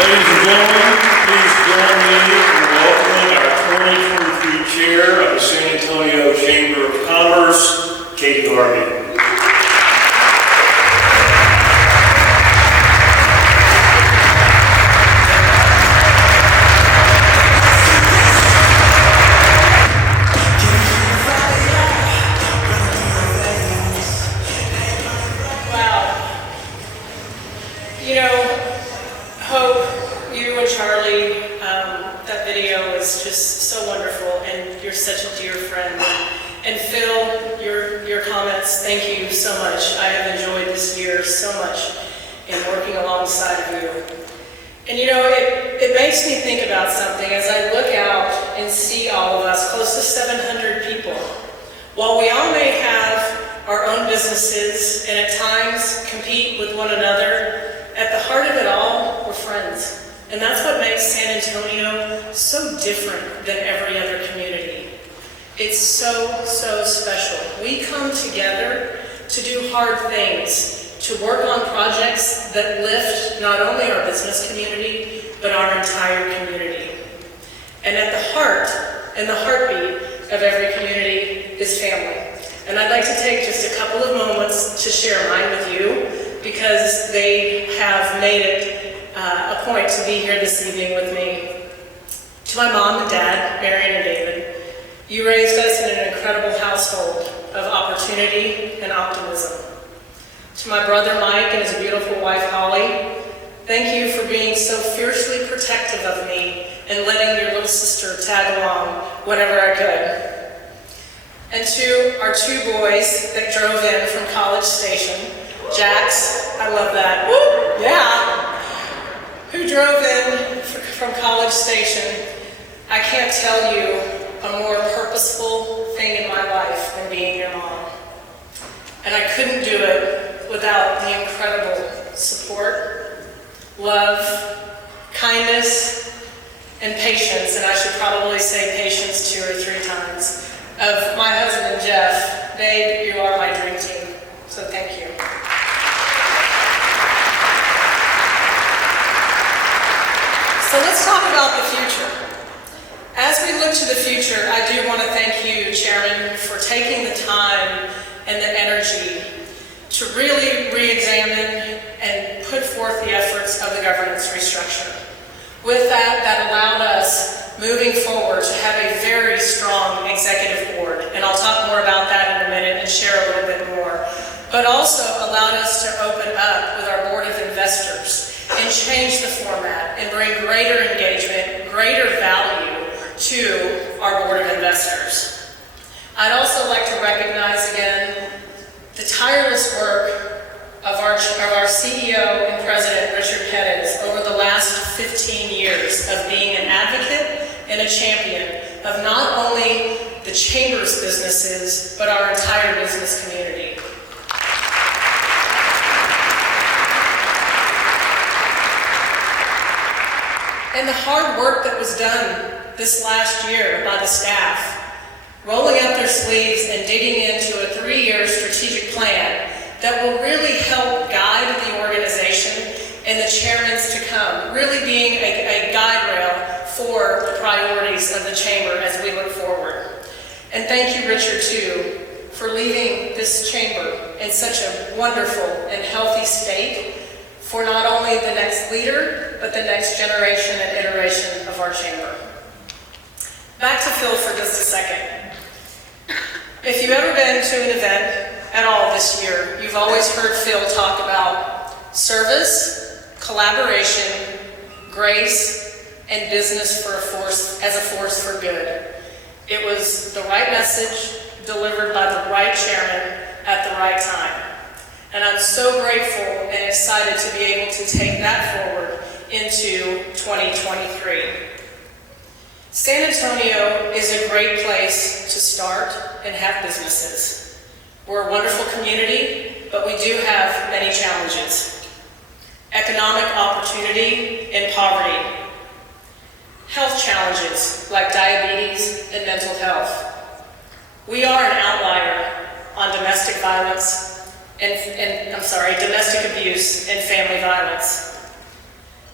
Ladies and gentlemen, please join me in welcoming our 2023 Chair of the San Antonio Chamber of Commerce, Katie Harvey. Just so wonderful, and you're such a dear friend. And Phil, your comments, thank you so much. I have enjoyed this year so much in working alongside of you. And you know, it makes me think about something as I look out and see all of us, close to 700 people. While we all may have our own businesses and at times compete with one another, at the heart of it all, we're friends. And that's what makes San Antonio so different than every other community. It's so, so special. We come together to do hard things, to work on projects that lift not only our business community, but our entire community. And at the heart and the heartbeat of every community is family. And I'd like to take just a couple of moments to share mine with you, because they have made it a point to be here this evening with me. To my mom and dad, Marion and David, you raised us in an incredible household of opportunity and optimism. To my brother Mike and his beautiful wife Holly, thank you for being so fiercely protective of me and letting your little sister tag along whenever I could. And to our two boys that drove in from College Station, Jax, I love that, woo, yeah, who drove in from College Station. I can't tell you a more purposeful thing in my life than being your mom. And I couldn't do it without the incredible support, love, kindness, and patience, and I should probably say patience 2 or 3 times, of my husband, Jeff. Babe, you are my dream team, so thank you. So let's talk about the future. As we look to the future, I do want to thank you, Chairman, for taking the time and the energy to really re-examine and put forth the efforts of the governance restructure. With that, that allowed us, moving forward, to have a very strong executive board, and I'll talk more about that in a minute and share a little bit more, but also allowed us to open up with our board of investors and change the format and bring greater engagement, greater value to our board of investors. I'd also like to recognize again the tireless work of our CEO and President, Richard Pettis, over the last 15 years of being an advocate and a champion of not only the Chamber's businesses, but our entire business community. And the hard work that was done this last year by the staff, rolling up their sleeves and digging into a 3-year strategic plan that will really help guide the organization and the chairmans to come, really being a guide rail for the priorities of the Chamber as we look forward. And thank you, Richard, too, for leaving this Chamber in such a wonderful and healthy state for not only the next leader, but the next generation and iteration of our Chamber. Back to Phil for just a second. If you've ever been to an event at all this year, you've always heard Phil talk about service, collaboration, grace, and business as a force for good. It was the right message delivered by the right chairman at the right time. And I'm so grateful and excited to be able to take that forward into 2023. San Antonio is a great place to start and have businesses. We're a wonderful community, but we do have many challenges. Economic opportunity and poverty. Health challenges like diabetes and mental health. We are an outlier on domestic violence domestic abuse and family violence.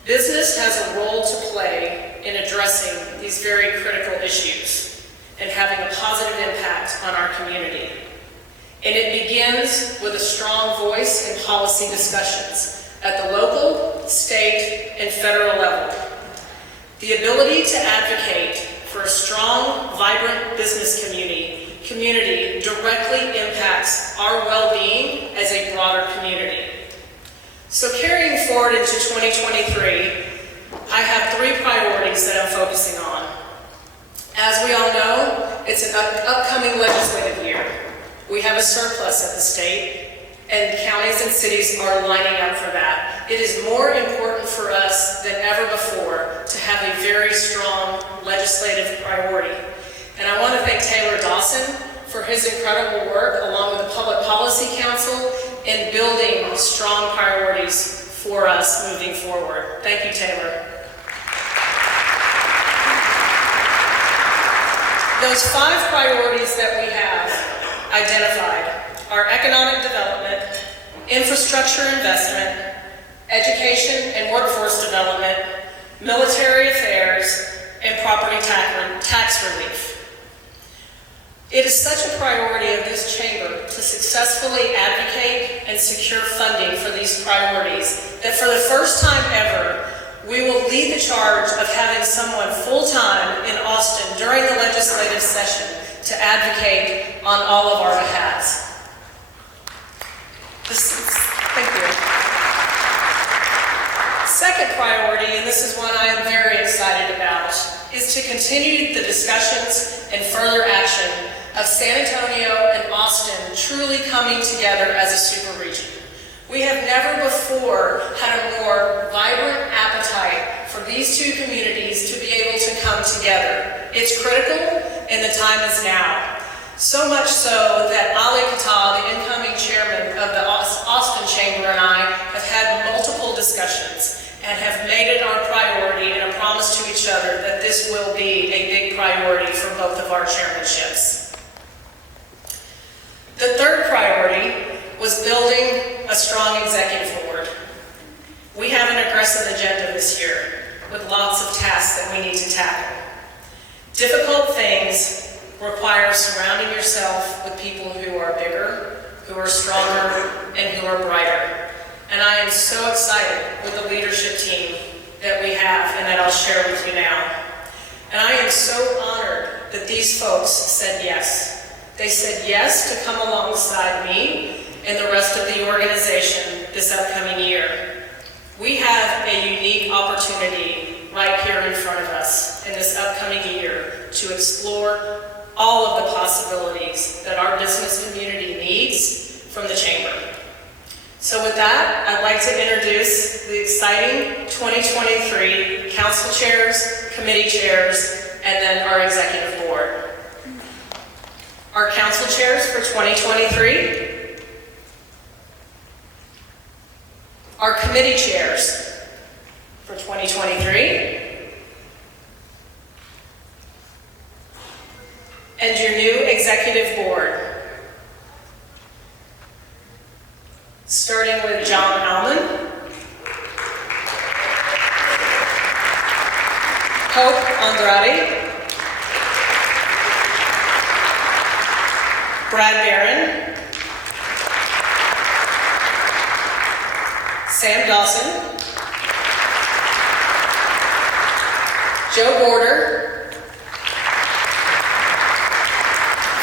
Business has a role to play in addressing these very critical issues and having a positive impact on our community. And it begins with a strong voice in policy discussions at the local, state, and federal level. The ability to advocate for a strong, vibrant business community directly impacts our well-being as a broader community. So carrying forward into 2023, I have 3 priorities that I'm focusing on. As we all know, it's an upcoming legislative year. We have a surplus at the state, and counties and cities are lining up for that. It is more important for us than ever before to have a very strong legislative priority. And I want to thank Taylor Dawson for his incredible work along with the Public Policy Council in building strong priorities for us moving forward. Thank you, Taylor. Those 5 priorities that we have identified are economic development, infrastructure investment, education and workforce development, military affairs, and property tax relief. It is such a priority of this chamber to successfully advocate and secure funding for these priorities that for the first time ever, we will lead the charge of having someone full-time in Austin during the legislative session to advocate on all of our behalves. Thank you. Second priority, and this is one I am very excited about, is to continue the discussions and further action of San Antonio and Austin truly coming together as a super region. We have never before had a more vibrant appetite for these 2 communities to be able to come together. It's critical, and the time is now. So much so that Ali Khattab, the incoming chairman of the Austin Chamber, and I have had multiple discussions and have made it our priority and a promise to each other that this will be a big priority for both of our chairmanships. The third priority was building a strong executive board. We have an aggressive agenda this year with lots of tasks that we need to tackle. Difficult things require surrounding yourself with people who are bigger, who are stronger, and who are brighter. And I am so excited with the leadership team that we have and that I'll share with you now. And I am so honored that these folks said yes. They said yes to come alongside me and the rest of the organization this upcoming year. We have a unique opportunity right here in front of us in this upcoming year to explore all of the possibilities that our business community needs from the Chamber. So with that, I'd like to introduce the exciting 2023 council chairs, committee chairs, and then our executive board. Our council chairs for 2023, our committee chairs for 2023, and your new executive board. Starting with John Alman, Hope Andrade, Brad Barron, Sam Dawson, Joe Border,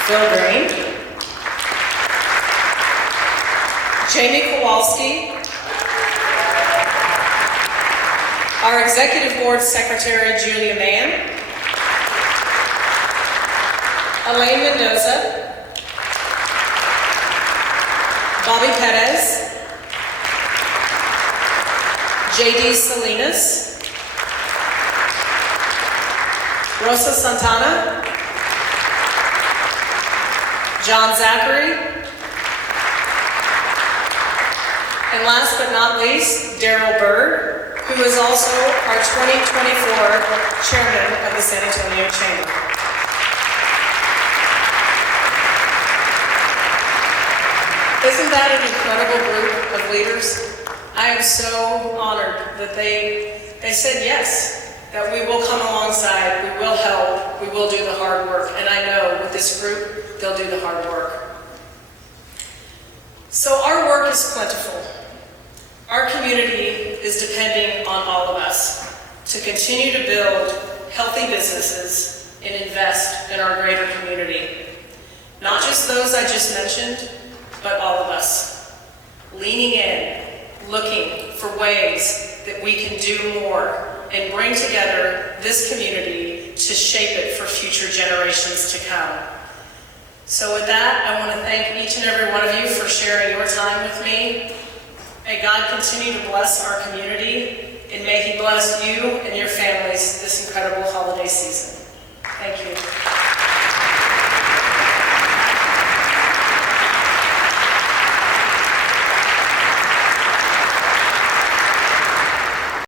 Phil Green, Jamie Kowalski, our Executive Board Secretary, Julia Mann, Elaine Mendoza, Bobby Perez, J.D. Salinas, Rosa Santana, John Zachary, and last but not least, Daryl Bird, who is also our 2024 chairman of the San Antonio Chamber. Isn't that an incredible group of leaders? I am so honored that they They said yes, that we will come alongside, we will help, we will do the hard work. And I know with this group, they'll do the hard work. So our work is plentiful. Our community is depending on all of us to continue to build healthy businesses and invest in our greater community. Not just those I just mentioned, but all of us. Leaning in, looking for ways that we can do more and bring together this community to shape it for future generations to come. So with that, I want to thank each and every one of you for sharing your time with me. May God continue to bless our community, and may He bless you and your families this incredible holiday season. Thank you.